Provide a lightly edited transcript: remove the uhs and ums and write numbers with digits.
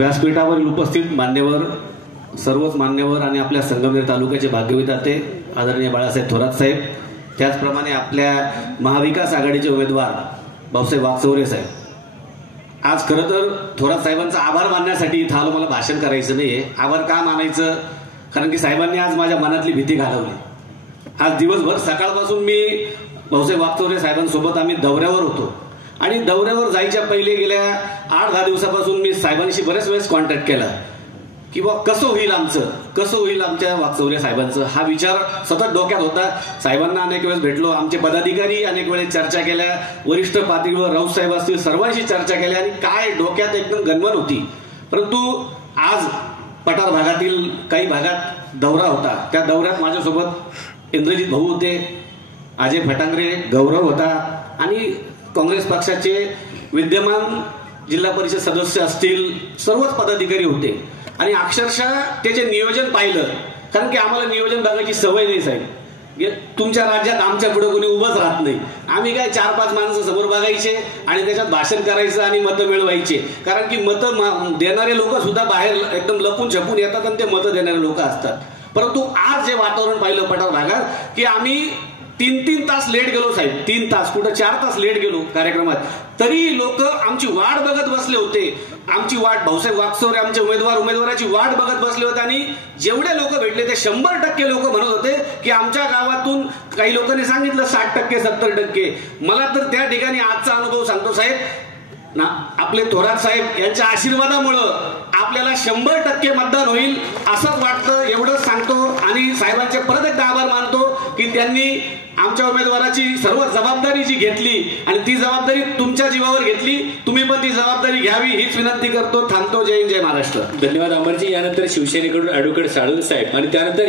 व्यासपीठावरील उपस्थित मान्यवर, सर्वच मान्यवर आणि आपल्या संगमनेर तालुक्याचे भाग्यविधाते आदरणीय बाळासाहेब थोरात साहेब, त्याचप्रमाणे आपल्या महाविकास आघाडीचे उमेदवार भाऊसाहेब वागचौरे साहेब. आज खरं तर थोरात साहेबांचा आभार मानण्यासाठी इथं आलो. मला भाषण करायचं नाहीये. आभार का मानायचं? कारण की साहेबांनी आज माझ्या मनातली भीती घालवली. आज दिवसभर सकाळपासून मी भाऊसाहेब वागचौरे साहेबांसोबत आम्ही दौऱ्यावर होतो आणि दौऱ्यावर जायच्या पहिले गेल्या 8-10 दिवसापासून मी साहेबांशी बरेच वेळेस कॉन्टॅक्ट केला की बा कसं होईल आमच्या वागचौरे साहेबांचं, हा विचार सतत डोक्यात होता. साहेबांना अनेक वेळेस भेटलो, आमचे पदाधिकारी अनेक वेळेस चर्चा केल्या, वरिष्ठ पातळीवर राऊत साहेब असतील सर्वांशी चर्चा केल्या आणि काय डोक्यात एकदम गणगण होती. परंतु आज पठार भागातील काही भागात दौरा होता. त्या दौऱ्यात माझ्यासोबत इंद्रजित भाऊ होते, अजय फटांगरे, गौरव होता आणि काँग्रेस पक्षाचे विद्यमान जिल्हा परिषद सदस्य असतील सर्वच पदाधिकारी होते. आणि अक्षरशः त्याचे नियोजन पाहिलं, कारण की आम्हाला नियोजन बघायची सवय नाही साहेब. तुमच्या राज्यात आमच्या पुढे कोणी उभंच राहत नाही. आम्ही काय 4-5 माणसं समोर बघायचे आणि त्याच्यात भाषण करायचं आणि मतं मिळवायचे. कारण की मतं देणारे लोक सुद्धा बाहेर एकदम लपून छपून येतात आणि ते मतं देणारे लोक असतात. परंतु आज जे वातावरण पाहिलं पठार भागात की आम्ही 3-3 तास लेट गेलो साहेब, 3 तास कुठं 4 तास लेट गेलो कार्यक्रमात, तरी लोक आमची वाट बघत बसले होते. आमची वाट, भाऊसाहेब वागचौरे आमचे उमेदवाराची वाट बघत बसले होते. आणि जेवढे लोक भेटले ते 100% लोक म्हणत होते की आमच्या गावातून, काही लोकांनी सांगितलं 60%, 70%. मला तर त्या ठिकाणी आजचा अनुभव सांगतो साहेब ना, आपले थोरात साहेब यांच्या आशीर्वादामुळं आपल्याला 100% मतदान होईल असंच वाटतं. एवढंच सांगतो आणि साहेबांचे परत एकदा आभार मानतो की त्यांनी आमच्या उमेदवाराची सर्व जबाबदारी जी घेतली आणि ती जबाबदारी तुमच्या जीवावर घेतली. तुम्ही पण ती जबाबदारी घ्यावी हीच विनंती करतो. थांबतो. जय हिंद, जय महाराष्ट्र. धन्यवाद अमरजी. यानंतर शिवसेनेकडून ॲडव्होकेट साळुंखे साहेब आणि त्यानंतर